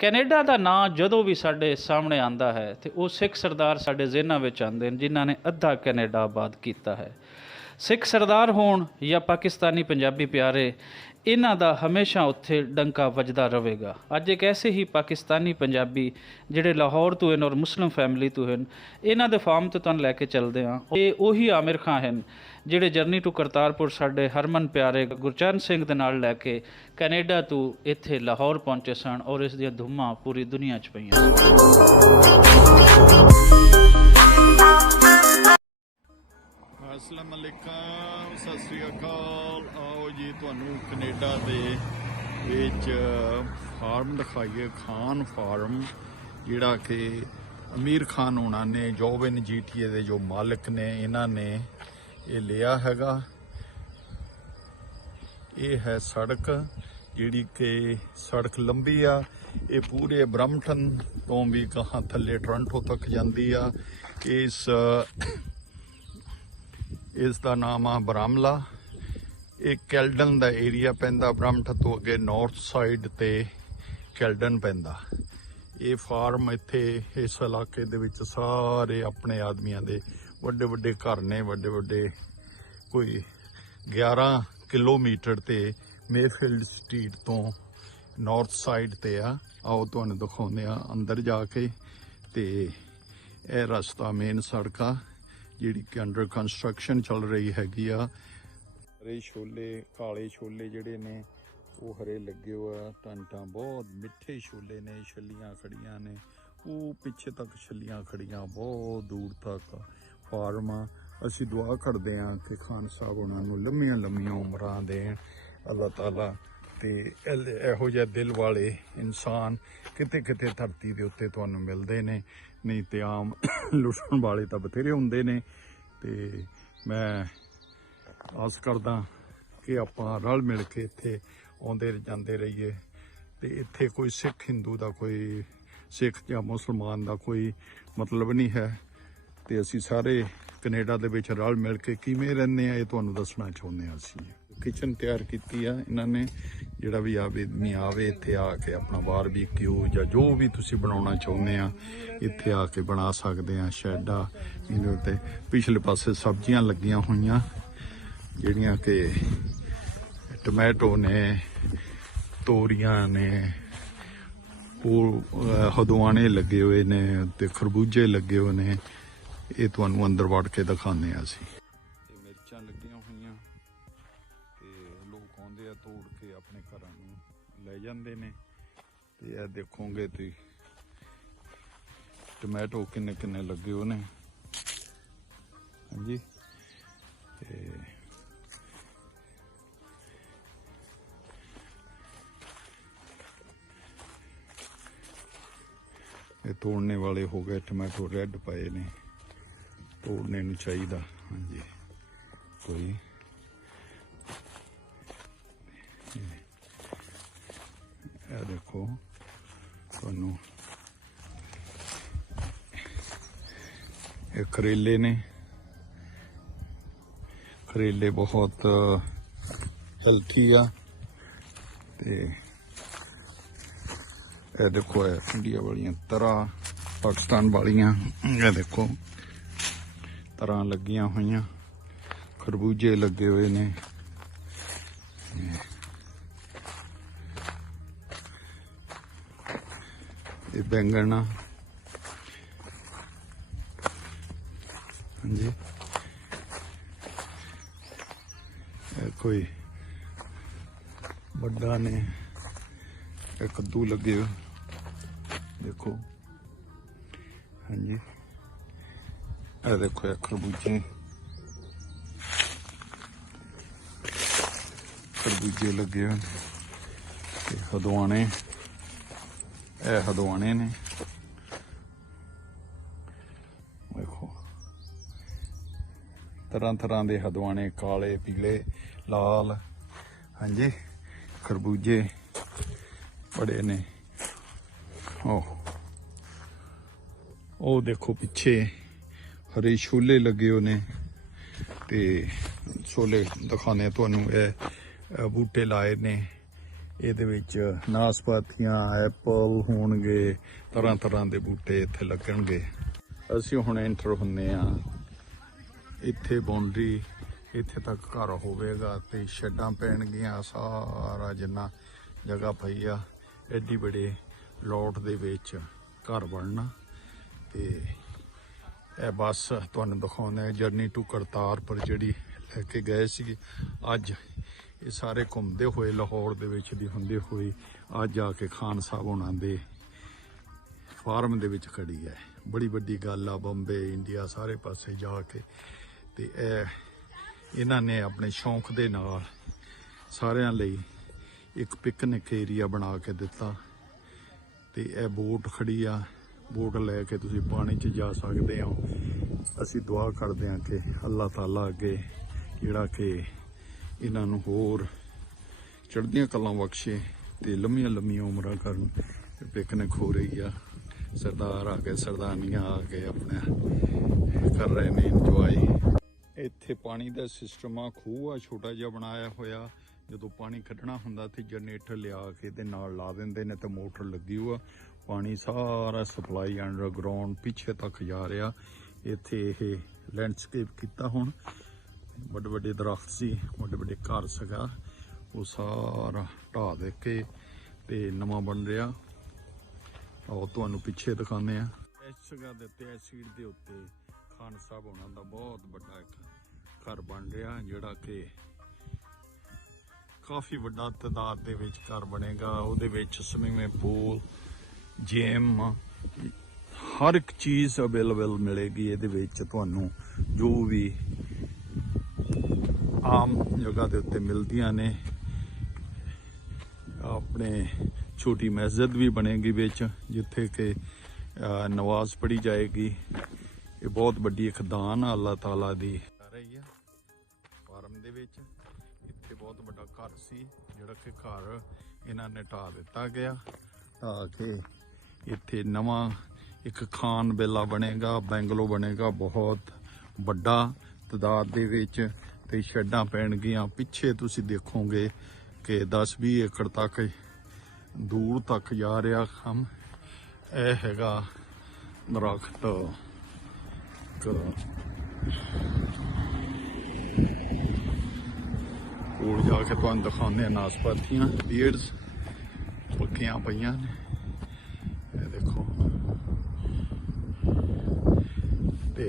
Canada ਦਾ ਨਾਂ ਜਦੋਂ ਵੀ ਸਾਡੇ ਸਾਹਮਣੇ ਆਉਂਦਾ ਹੈ ਤੇ ਉਹ ਸਿੱਖ ਸਰਦਾਰ ਸਾਡੇ ਜ਼ਿਹਨਾਂ ਵਿੱਚ ਆਉਂਦੇ ਨੇ ਜਿਨ੍ਹਾਂ ਨੇ ਅੱਧਾ ਕੈਨੇਡਾ ਆਬਾਦ ਕੀਤਾ ਹੈ। ਸਿੱਖ ਸਰਦਾਰ ਹੋਣ ਜਾਂ ਪਾਕਿਸਤਾਨੀ ਪੰਜਾਬੀ ਪਿਆਰੇ, ਇਹਨਾਂ ਦਾ ਹਮੇਸ਼ਾ ਉੱਥੇ ਡੰਕਾ ਵੱਜਦਾ ਰਹੇਗਾ। ਅੱਜ ਇੱਕ ਐਸੇ ਹੀ ਪਾਕਿਸਤਾਨੀ ਪੰਜਾਬੀ ਜਿਹੜੇ ਲਾਹੌਰ ਤੋਂ ਹਨ ਔਰ ਮੁਸਲਿਮ ਫੈਮਿਲੀ ਤੋਂ ਹਨ, ਇਹਨਾਂ ਦੇ ਫਾਰਮ ਤੋਂ ਤੁਹਾਨੂੰ ਲੈ ਕੇ ਚੱਲਦੇ ਹਾਂ। ਇਹ ਉਹੀ ਆਮਿਰ ਖਾਨ ਹਨ ਜਿਹੜੇ ਜਰਨੀ ਟੂ ਕਰਤਾਰਪੁਰ ਸਾਡੇ ਹਰਮਨ ਪਿਆਰੇ ਗੁਰਚਰਨ ਸਿੰਘ ਦੇ ਨਾਲ ਲੈ ਕੇ ਕੈਨੇਡਾ ਤੋਂ ਇੱਥੇ ਲਾਹੌਰ ਪਹੁੰਚੇ ਸਨ ਔਰ ਇਸ ਦੀਆਂ ਧੂਮਾਂ ਪੂਰੀ ਦੁਨੀਆ 'ਚ ਪਈਆਂ। अस्सलाम वालेकुम, सत श्री अकाल। आओ जी ਤੁਹਾਨੂੰ ਕੈਨੇਡਾ ਦੇ ਵਿੱਚ ਫਾਰਮ ਦਿਖਾਈਏ, ਖਾਨ ਫਾਰਮ, ਜਿਹੜਾ ਕਿ ਅਮੀਰ ਖਾਨ ਹੋਣਾ ਨੇ ਜੋਬਨ GTA ਦੇ ਜੋ ਮਾਲਕ ਨੇ ਇਹਨਾਂ ਨੇ ਇਹ ਲਿਆ ਹੈਗਾ। ਇਹ ਹੈ ਸੜਕ ਜਿਹੜੀ ਕਿ ਸੜਕ ਲੰਬੀ ਆ, ਇਹ ਪੂਰੇ ਬਰਮਟਨ ਤੋਂ ਵੀ ਕਹਾਂ ਥੱਲੇ ਟੋਰਾਂਟੋ ਤੱਕ ਜਾਂਦੀ ਆ। ਇਸ ਦਾ ਨਾਮ ਆ ਬਰਾਮਲਾ। ਇਹ ਕੈਲਡਨ ਦਾ ਏਰੀਆ ਪੈਂਦਾ, ਬਰਮਟਨ ਤੋਂ ਅੱਗੇ ਨਾਰਥ ਸਾਈਡ ਤੇ ਕੈਲਡਨ ਪੈਂਦਾ। ਇਹ ਫਾਰਮ ਇੱਥੇ ਇਸ ਇਲਾਕੇ ਦੇ ਵਿੱਚ ਸਾਰੇ ਆਪਣੇ ਆਦਮੀਆਂ ਦੇ ਵੱਡੇ ਵੱਡੇ ਘਰ ਨੇ, ਵੱਡੇ ਵੱਡੇ ਕੋਈ 11 ਕਿਲੋਮੀਟਰ ਤੇ ਮੇਫੀਲਡ ਸਟਰੀਟ ਤੋਂ ਨਾਰਥ ਸਾਈਡ ਤੇ ਆ। ਆਓ ਤੁਹਾਨੂੰ ਦਿਖਾਉਂਦੇ ਆ ਅੰਦਰ ਜਾ ਕੇ। ਤੇ ਇਹ ਰਸਤਾ ਮੇਨ ਸੜਕ ਆ ਜਿਹੜੀ ਕਿ ਅੰਡਰ ਕੰਸਟਰਕਸ਼ਨ ਚੱਲ ਰਹੀ ਹੈਗੀ ਆ। ਹਰੇ ਛੋਲੇ, ਕਾਲੇ ਛੋਲੇ ਜਿਹੜੇ ਨੇ ਉਹ ਹਰੇ ਲੱਗੇ ਹੋਏ, ਟਾਂਟਾਂ ਬਹੁਤ ਮਿੱਠੇ ਛੋਲੇ ਨੇ, ਛੱਲੀਆਂ ਖੜੀਆਂ ਨੇ, ਉਹ ਪਿੱਛੇ ਤੱਕ ਛੱਲੀਆਂ ਖੜੀਆਂ, ਬਹੁਤ ਦੂਰ ਤੱਕ ਫਾਰਮ ਆ। ਅਸੀਂ ਦੁਆ ਕਰਦੇ ਹਾਂ ਕਿ ਖਾਨ ਸਾਹਿਬ ਉਹਨਾਂ ਨੂੰ ਲੰਮੀਆਂ ਲੰਮੀਆਂ ਉਮਰਾਂ ਦੇਣ ਅੱਲਾਹ ਤਾਲਾ, ਤੇ ਇਹੋ ਜਿਹੇ ਦਿਲ ਵਾਲੇ ਇਨਸਾਨ ਕਿਤੇ ਕਿਤੇ ਧਰਤੀ ਦੇ ਉੱਤੇ ਤੁਹਾਨੂੰ ਮਿਲਦੇ ਨੇ, ਨਹੀਂ ਤੇ ਆਮ ਲੁੱਟਣ ਵਾਲੇ ਤਾਂ ਬਥੇਰੇ ਹੁੰਦੇ ਨੇ। ਤੇ ਮੈਂ ਆਸ ਕਰਦਾ ਕਿ ਆਪਾਂ ਰਲ ਮਿਲ ਕੇ ਇੱਥੇ ਆਉਂਦੇ ਜਾਂਦੇ ਰਹੀਏ। ਤੇ ਇੱਥੇ ਕੋਈ ਸਿੱਖ ਹਿੰਦੂ ਦਾ, ਕੋਈ ਸਿੱਖ ਜਾਂ ਮੁਸਲਮਾਨ ਦਾ ਕੋਈ ਮਤਲਬ ਨਹੀਂ ਹੈ। ਤੇ ਅਸੀਂ ਸਾਰੇ ਕੈਨੇਡਾ ਦੇ ਵਿੱਚ ਰਲ ਮਿਲ ਕੇ ਕਿਵੇਂ ਰਹਿੰਦੇ ਆ ਇਹ ਤੁਹਾਨੂੰ ਦੱਸਣਾ ਚਾਹੁੰਦੇ ਹਾਂ। ਅਸੀਂ ਕਿਚਨ ਤਿਆਰ ਕੀਤੀ ਆ ਇਹਨਾਂ ਨੇ, ਜਿਹੜਾ ਵੀ ਆਦਮੀ ਆਵੇ ਇੱਥੇ ਆ ਕੇ ਆਪਣਾ ਬਾਰਬੀਕਿਊ ਜਾਂ ਜੋ ਵੀ ਤੁਸੀਂ ਬਣਾਉਣਾ ਚਾਹੁੰਦੇ ਆ ਇੱਥੇ ਆ ਕੇ ਬਣਾ ਸਕਦੇ ਆ। ਸ਼ੈਡ ਆ ਇਹਦੇ ਉੱਤੇ, ਪਿਛਲੇ ਪਾਸੇ ਸਬਜ਼ੀਆਂ ਲੱਗੀਆਂ ਹੋਈਆਂ ਜਿਹੜੀਆਂ ਕਿ ਟਮੈਟੋ ਨੇ, ਤੋਰੀਆਂ ਨੇ, ਉਹ ਹਦਵਾਣੇ ਲੱਗੇ ਹੋਏ ਨੇ ਤੇ ਖਰਬੂਜੇ ਲੱਗੇ ਹੋਏ ਨੇ। ਇਹ ਤੁਹਾਨੂੰ ਅੰਦਰ ਵੜ ਕੇ ਦਿਖਾਉਂਦੇ ਆ ਅਸੀਂ। ਮਿਰਚਾਂ ਲੱਗੀਆਂ ਹੋਈਆਂ ਤੇ ਲੋਕ ਆਉਂਦੇ ਆ ਤੋੜ ਕੇ ਆਪਣੇ ਘਰਾਂ ਨੂੰ ਲੈ ਜਾਂਦੇ ਨੇ। ਤੇ ਇਹ ਦੇਖੋਗੇ ਤੁਸੀਂ ਟਮੈਟੋ ਕਿੰਨੇ ਕਿੰਨੇ ਲੱਗੇ ਹੋਏ ਨੇ। ਹਾਂਜੀ, ਤੇ ਇਹ ਤੋੜਨੇ ਵਾਲੇ ਹੋ ਗਏ, ਟਮੈਟੋ ਰੈੱਡ ਪਏ ਨੇ, ਤੋੜਨੇ ਨੂੰ ਚਾਹੀਦਾ। ਹਾਂਜੀ, ਕੋਈ ਇਹ ਦੇਖੋ ਤੁਹਾਨੂੰ ਇਹ ਕਰੇਲੇ ਨੇ। ਕਰੇਲੇ ਬਹੁਤ ਹੈਲਥੀ ਆ। ਤੇ ਇਹ ਦੇਖੋ ਇਹ ਇੰਡੀਆ ਵਾਲੀਆਂ ਤਰ੍ਹਾਂ, ਪਾਕਿਸਤਾਨ ਵਾਲੀਆਂ, ਇਹ ਦੇਖੋ ਤਰ੍ਹਾਂ ਲੱਗੀਆਂ ਹੋਈਆਂ। ਖਰਬੂਜੇ ਲੱਗੇ ਹੋਏ ਨੇ। ਇਹ ਬੈਂਗਣ ਆ। ਹਾਂਜੀ, ਇਹ ਕੋਈ ਵੱਡਾ ਨੇ। ਇਹ ਕੱਦੂ ਲੱਗੇ ਹੋਏ ਦੇਖੋ। ਹਾਂਜੀ, ਇਹ ਦੇਖੋ ਇਹ ਖਰਬੂਜੇ ਲੱਗੇ ਹੋਏ ਤੇ ਹਦਵਾਣੇ, ਇਹ ਹਦਵਾਣੇ ਨੇ ਦੇਖੋ, ਤਰ੍ਹਾਂ ਤਰ੍ਹਾਂ ਦੇ ਹਦਵਾਣੇ, ਕਾਲੇ, ਪੀਲੇ, ਲਾਲ। ਹਾਂਜੀ, ਖਰਬੂਜੇ ਬੜੇ ਨੇ। ਉਹ ਦੇਖੋ ਪਿੱਛੇ ਹਰੇ ਛੋਲੇ ਲੱਗੇ ਹੋਏ ਨੇ। ਤੇ ਛੋਲੇ ਦਿਖਾਉਂਦੇ ਤੁਹਾਨੂੰ। ਇਹ ਬੂਟੇ ਲਾਏ ਨੇ ਇਹਦੇ ਵਿੱਚ ਨਾਸਪਾਤੀਆਂ, ਐਪਲ ਹੋਣਗੇ, ਤਰ੍ਹਾਂ ਤਰ੍ਹਾਂ ਦੇ ਬੂਟੇ ਇੱਥੇ ਲੱਗਣਗੇ। ਅਸੀਂ ਹੁਣ ਐਂਟਰ ਹੁੰਨੇ ਆ, ਇੱਥੇ ਬਾਉਂਡਰੀ, ਇੱਥੇ ਤੱਕ ਘਰ ਹੋਵੇਗਾ ਤੇ ਸ਼ੈੱਡਾਂ ਪੈਣਗੀਆਂ। ਸਾਰਾ ਜਿੰਨਾ ਜਗ੍ਹਾ ਪਈ ਆ ਐਡੀ ਬੜੇ ਲੋਟ ਦੇ ਵਿੱਚ ਘਰ ਬਣਨਾ। ਤੇ ਇਹ ਬੱਸ ਤੁਹਾਨੂੰ ਦਿਖਾਉਂਦੇ ਜਰਨੀ ਟੂ ਕਰਤਾਰਪੁਰ ਜਿਹੜੀ ਲੈ ਕੇ ਗਏ ਸੀ। ਅੱਜ ਇਹ ਸਾਰੇ ਘੁੰਮਦੇ ਹੋਏ ਲਾਹੌਰ ਦੇ ਵਿੱਚ ਦੀ ਹੁੰਦੇ ਹੋਏ ਅੱਜ ਆ ਕੇ ਖਾਨ ਸਾਹਿਬ ਹੋਣਾ ਦੇ ਫਾਰਮ ਦੇ ਵਿੱਚ ਖੜੀ ਹੈ। ਬੜੀ ਵੱਡੀ ਗੱਲ ਆ, ਬੰਬੇ, ਇੰਡੀਆ ਸਾਰੇ ਪਾਸੇ ਜਾ ਕੇ। ਤੇ ਇਹਨਾਂ ਨੇ ਆਪਣੇ ਸ਼ੌਂਕ ਦੇ ਨਾਲ ਸਾਰਿਆਂ ਲਈ ਇੱਕ ਪਿਕਨਿਕ ਏਰੀਆ ਬਣਾ ਕੇ ਦਿੱਤਾ। ਤੇ ਇਹ ਬੋਟ ਖੜੀ ਆ, ਬੋਟ ਲੈ ਕੇ ਤੁਸੀਂ ਪਾਣੀ 'ਚ ਜਾ ਸਕਦੇ ਹੋ। ਅਸੀਂ ਦੁਆ ਕਰਦੇ ਹਾਂ ਕਿ ਅੱਲਾਹ ਤਾਲਾ ਅੱਗੇ ਜਿਹੜਾ ਕਿ ਇਹਨਾਂ ਨੂੰ ਹੋਰ ਚੜ੍ਹਦੀਆਂ ਕਲਾਂ ਬਖਸ਼ੇ ਤੇ ਲੰਮੀਆਂ ਲੰਮੀਆਂ ਉਮਰਾਂ ਕਰਨ। ਪਿਕਨਿਕ ਹੋ ਰਹੀ ਆ, ਸਰਦਾਰ ਆ ਕੇ, ਸਰਦਾਰਨੀਆਂ ਆ ਕੇ ਆਪਣਾ ਕਰ ਰਹੇ ਨੇ ਇੰਜੋਏ। ਇੱਥੇ ਪਾਣੀ ਦਾ ਸਿਸਟਮ ਆ, ਖੂਹ ਆ ਛੋਟਾ ਜਿਹਾ ਬਣਾਇਆ ਹੋਇਆ। ਜਦੋਂ ਪਾਣੀ ਕੱਢਣਾ ਹੁੰਦਾ ਤੇ ਜਨਰੇਟਰ ਲਿਆ ਕੇ ਇਹਦੇ ਨਾਲ ਲਾ ਦਿੰਦੇ ਨੇ ਤੇ ਮੋਟਰ ਲੱਗੀ ਹੋਆ, ਪਾਣੀ ਸਾਰਾ ਸਪਲਾਈ ਅੰਡਰਗਰਾਉਂਡ ਪਿੱਛੇ ਤੱਕ ਜਾ ਰਿਹਾ। ਇੱਥੇ ਇਹ ਲੈਂਡਸਕੇਪ ਕੀਤਾ, ਹੁਣ ਵੱਡੇ ਵੱਡੇ ਦਰਖਤ ਸੀ, ਵੱਡੇ ਵੱਡੇ ਘਰ ਸੀਗਾ, ਉਹ ਸਾਰਾ ਢਾਹ ਦੇ ਕੇ ਤੇ ਨਵਾਂ ਬਣ ਰਿਹਾ। ਆਓ ਤੁਹਾਨੂੰ ਪਿੱਛੇ ਦਿਖਾਉਂਦੇ ਆ। ਇਸ ਜਗ੍ਹਾ ਦੇ ਉੱਤੇ, ਇਸ ਸੀਟ ਦੇ ਉੱਤੇ ਖਾਨ ਸਾਹਿਬ ਹੋਣਾ ਦਾ ਬਹੁਤ ਵੱਡਾ ਇੱਕ ਘਰ ਬਣ ਰਿਹਾ, ਜਿਹੜਾ ਕਿ ਕਾਫੀ ਵੱਡਾ ਤਾਦਾਦ ਦੇ ਵਿੱਚ ਘਰ ਬਣੇਗਾ। ਉਹਦੇ ਵਿੱਚ ਸਵਿਮਿੰਗ ਪੂਲ, ਜਿਮ, ਹਰ ਇੱਕ ਚੀਜ਼ ਅਵੇਲੇਬਲ ਮਿਲੇਗੀ ਇਹਦੇ ਵਿੱਚ ਤੁਹਾਨੂੰ, ਜੋ ਵੀ ਆਮ ਜਗ੍ਹਾ ਦੇ ਉੱਤੇ ਮਿਲਦੀਆਂ ਨੇ। ਆਪਣੇ ਛੋਟੀ ਮਸਜਿਦ ਵੀ ਬਣੇਗੀ ਵਿੱਚ, ਜਿੱਥੇ ਕਿ ਨਮਾਜ਼ ਪੜ੍ਹੀ ਜਾਏਗੀ। ਇਹ ਬਹੁਤ ਵੱਡੀ ਇੱਕ ਦਾਨ ਆ ਅੱਲਾਹ ਤਾਲਾ ਦੀ ਆ ਰਹੀ ਆ ਫਾਰਮ ਦੇ ਵਿੱਚ। ਇੱਥੇ ਬਹੁਤ ਵੱਡਾ ਘਰ ਸੀ, ਜਿਹੜਾ ਕਿ ਘਰ ਇਹਨਾਂ ਨੇ ਢਾਹ ਦਿੱਤਾ ਗਿਆ। ਢਾਹ ਕੇ ਇੱਥੇ ਨਵਾਂ ਇੱਕ ਖਾਨ ਬੇਲਾ ਬਣੇਗਾ, ਬੰਗਲੋ ਬਣੇਗਾ ਬਹੁਤ ਵੱਡਾ ਤਾਦਾਦ ਦੇ ਵਿੱਚ, ਤੇ ਸ਼ੈੱਡਾਂ ਪੈਣਗੀਆਂ। ਪਿੱਛੇ ਤੁਸੀਂ ਦੇਖੋਗੇ ਕਿ 10-20 ਏਕੜ ਤੱਕ ਦੂਰ ਤੱਕ ਜਾ ਰਿਹਾ ਕੰਮ। ਇਹ ਹੈਗਾ ਦਰਖਤ, ਕੋਲ ਜਾ ਕੇ ਤੁਹਾਨੂੰ ਦਿਖਾਉਂਦੇ ਆ ਨਾਸਪਾਤੀਆਂ, ਬੀਅਰਸ ਪੱਕੀਆਂ ਪਈਆਂ ਨੇ। ਇਹ ਦੇਖੋ, ਤੇ